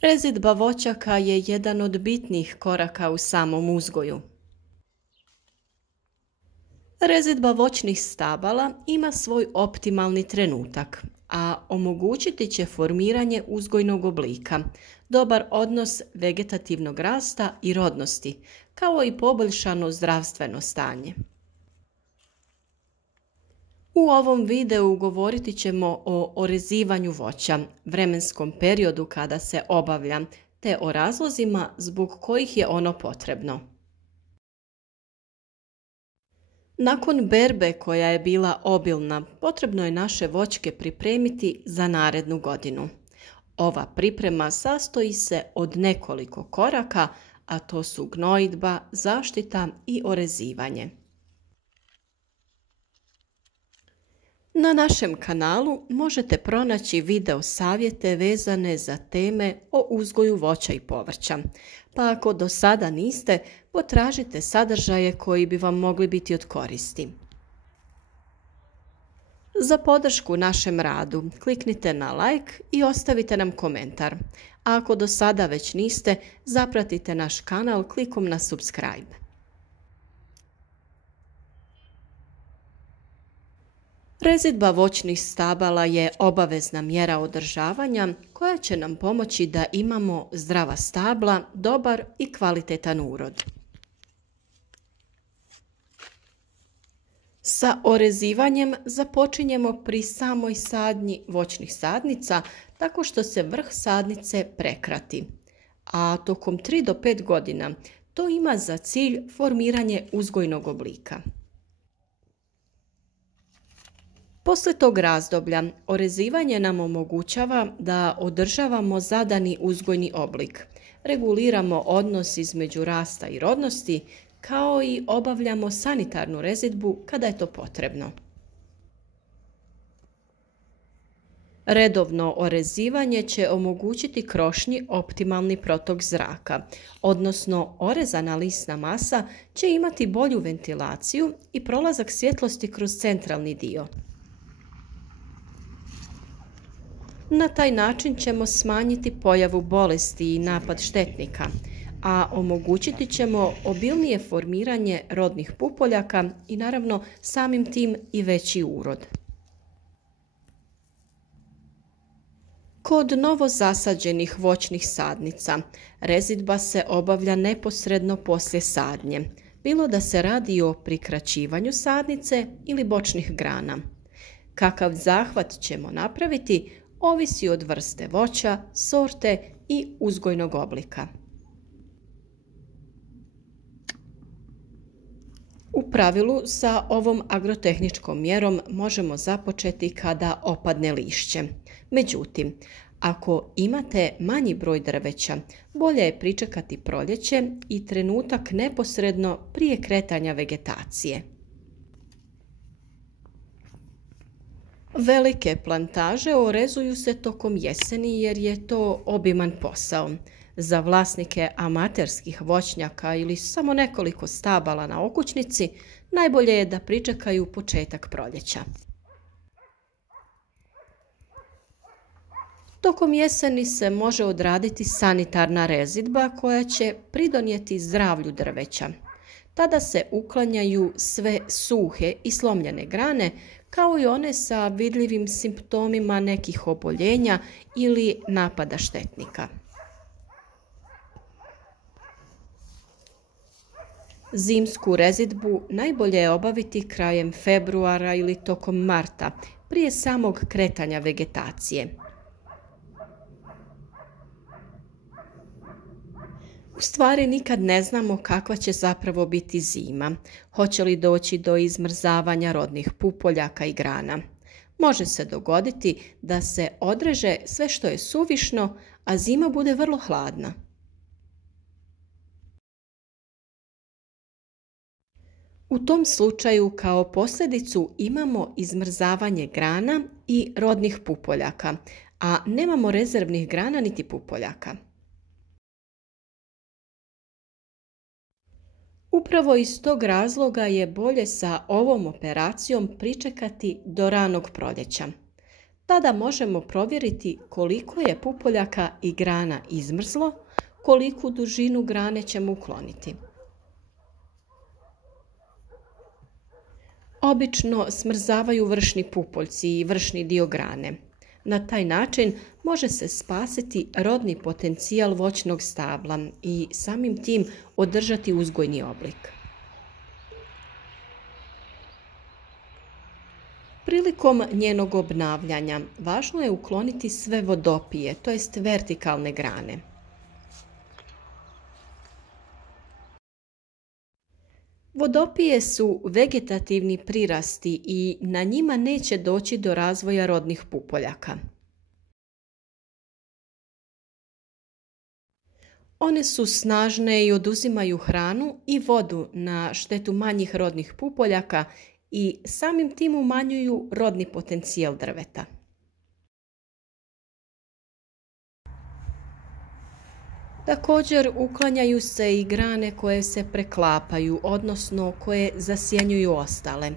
Rezidba voćaka je jedan od bitnih koraka u samom uzgoju. Rezidba voćnih stabala ima svoj optimalni trenutak, a omogućiti će formiranje uzgojnog oblika, dobar odnos vegetativnog rasta i rodnosti, kao i poboljšano zdravstveno stanje. U ovom videu govoriti ćemo o orezivanju voća, vremenskom periodu kada se obavlja, te o razlozima zbog kojih je ono potrebno. Nakon berbe koja je bila obilna, potrebno je naše voćke pripremiti za narednu godinu. Ova priprema sastoji se od nekoliko koraka, a to su gnojidba, zaštita i orezivanje. Na našem kanalu možete pronaći video savjete vezane za teme o uzgoju voća i povrća, pa ako do sada niste, potražite sadržaje koji bi vam mogli biti od koristi. Za podršku našem radu kliknite na like i ostavite nam komentar, a ako do sada već niste, zapratite naš kanal klikom na subscribe. Rezidba voćnih stabala je obavezna mjera održavanja koja će nam pomoći da imamo zdrava stabla, dobar i kvalitetan urod. Sa orezivanjem započinjemo pri samoj sadnji voćnih sadnica tako što se vrh sadnice prekrati, a tokom 3 do 5 godina to ima za cilj formiranje uzgojnog oblika. Poslije tog razdoblja, orezivanje nam omogućava da održavamo zadani uzgojni oblik, reguliramo odnos između rasta i rodnosti, kao i obavljamo sanitarnu rezidbu kada je to potrebno. Redovno orezivanje će omogućiti krošnji optimalni protok zraka, odnosno orezana lisna masa će imati bolju ventilaciju i prolazak svjetlosti kroz centralni dio. Na taj način ćemo smanjiti pojavu bolesti i napad štetnika, a omogućiti ćemo obilnije formiranje rodnih pupoljaka i naravno samim tim i veći urod. Kod novo zasađenih voćnih sadnica rezidba se obavlja neposredno poslije sadnje, bilo da se radi o prikraćivanju sadnice ili bočnih grana. Kakav zahvat ćemo napraviti ovisi od vrste voća, sorte i uzgojnog oblika. U pravilu sa ovom agrotehničkom mjerom možemo započeti kada opadne lišće. Međutim, ako imate manji broj drveća, bolje je pričekati proljeće i trenutak neposredno prije kretanja vegetacije. Velike plantaže orezuju se tokom jeseni jer je to obiman posao. Za vlasnike amaterskih voćnjaka ili samo nekoliko stabala na okućnici, najbolje je da pričekaju početak proljeća. Tokom jeseni se može odraditi sanitarna rezidba koja će pridonijeti zdravlju drveća. Tada se uklanjaju sve suhe i slomljene grane, kao i one sa vidljivim simptomima nekih oboljenja ili napada štetnika. Zimsku rezidbu najbolje je obaviti krajem februara ili tokom marta, prije samog kretanja vegetacije. U stvari nikad ne znamo kakva će zapravo biti zima, hoće li doći do izmrzavanja rodnih pupoljaka i grana. Može se dogoditi da se odreže sve što je suvišno, a zima bude vrlo hladna. U tom slučaju kao posljedicu imamo izmrzavanje grana i rodnih pupoljaka, a nemamo rezervnih grana niti pupoljaka. Upravo iz tog razloga je bolje sa ovom operacijom pričekati do ranog proljeća. Tada možemo provjeriti koliko je pupoljaka i grana izmrzlo, koliku dužinu grane ćemo ukloniti. Obično smrzavaju vršni pupoljci i vršni dio grane. Na taj način može se spasiti rodni potencijal voćnog stabla i samim tim održati uzgojni oblik. Prilikom njenog obnavljanja važno je ukloniti sve vodopije, to jest vertikalne grane. Vodopije su vegetativni prirasti i na njima neće doći do razvoja rodnih pupoljaka. One su snažne i oduzimaju hranu i vodu na štetu manjih rodnih pupoljaka i samim tim umanjuju rodni potencijal drveta. Također uklanjaju se i grane koje se preklapaju, odnosno koje zasjenjuju ostale.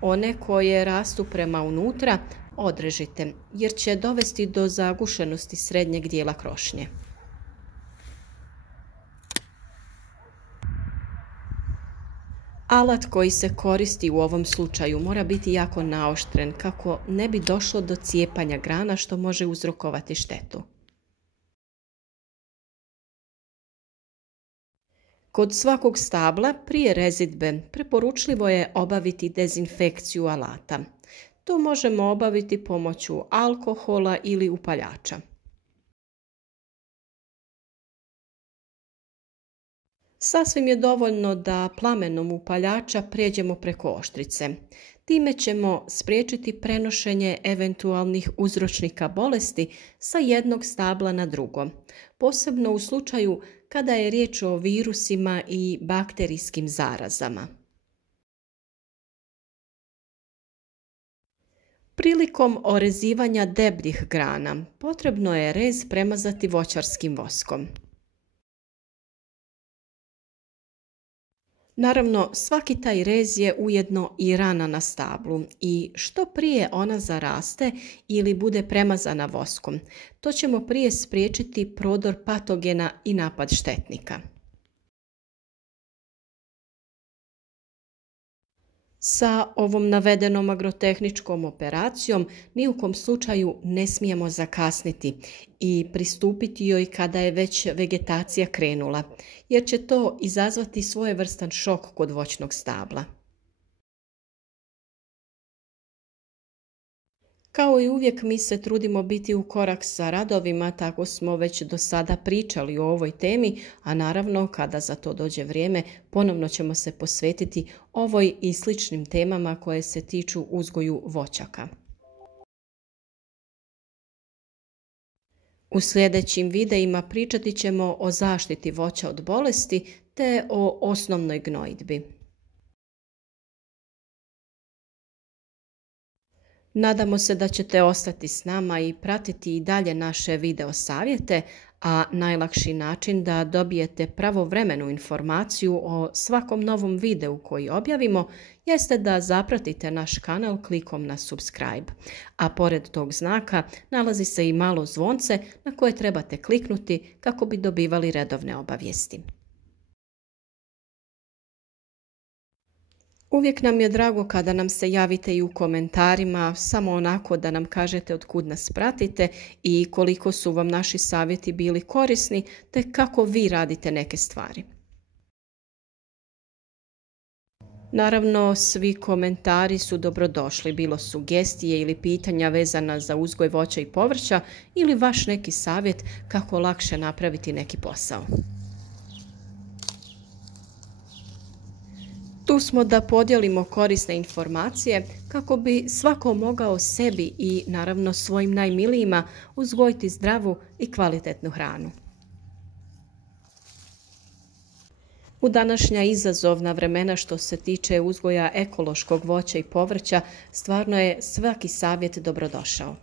One koje rastu prema unutra odrežite, jer će dovesti do zagušenosti srednjeg dijela krošnje. Alat koji se koristi u ovom slučaju mora biti jako naoštren kako ne bi došlo do cijepanja grana što može uzrokovati štetu. Kod svakog stabla prije rezidbe preporučljivo je obaviti dezinfekciju alata. To možemo obaviti pomoću alkohola ili upaljača. Sasvim je dovoljno da plamenom upaljača prijeđemo preko oštrice. Time ćemo spriječiti prenošenje eventualnih uzročnika bolesti sa jednog stabla na drugo, posebno u slučaju kada je riječ o virusima i bakterijskim zarazama. Prilikom orezivanja debljih grana potrebno je rez premazati voćarskim voskom. Naravno, svaki taj rez je ujedno i rana na stablu i što prije ona zaraste ili bude premazana voskom, to ćemo prije spriječiti prodor patogena i napad štetnika. Sa ovom navedenom agrotehničkom operacijom ni u kom slučaju ne smijemo zakasniti i pristupiti joj kada je već vegetacija krenula, jer će to izazvati svojevrstan šok kod voćnog stabla. Kao i uvijek mi se trudimo biti u korak sa radovima, tako smo već do sada pričali o ovoj temi, a naravno kada za to dođe vrijeme ponovno ćemo se posvetiti ovoj i sličnim temama koje se tiču uzgoju voćaka. U sljedećim videima pričati ćemo o zaštiti voća od bolesti te o osnovnoj gnojidbi. Nadamo se da ćete ostati s nama i pratiti i dalje naše video savjete, a najlakši način da dobijete pravovremenu informaciju o svakom novom videu koji objavimo jeste da zapratite naš kanal klikom na subscribe, a pored tog znaka nalazi se i malo zvonce na koje trebate kliknuti kako bi dobivali redovne obavijesti. Uvijek nam je drago kada nam se javite i u komentarima, samo onako da nam kažete od kud nas pratite i koliko su vam naši savjeti bili korisni, te kako vi radite neke stvari. Naravno, svi komentari su dobrodošli, bilo sugestije ili pitanja vezana za uzgoj voća i povrća ili vaš neki savjet kako lakše napraviti neki posao. Tu smo da podijelimo korisne informacije kako bi svako mogao sebi i naravno svojim najmilijima uzgojiti zdravu i kvalitetnu hranu. U današnja izazovna vremena što se tiče uzgoja ekološkog voća i povrća, stvarno je svaki savjet dobrodošao.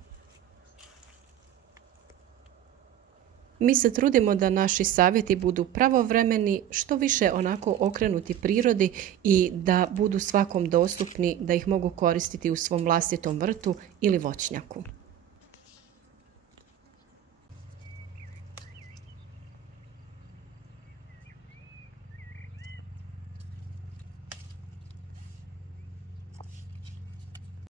Mi se trudimo da naši savjeti budu pravovremeni, što više onako okrenuti prirodi i da budu svakom dostupni da ih mogu koristiti u svom vlastitom vrtu ili voćnjaku.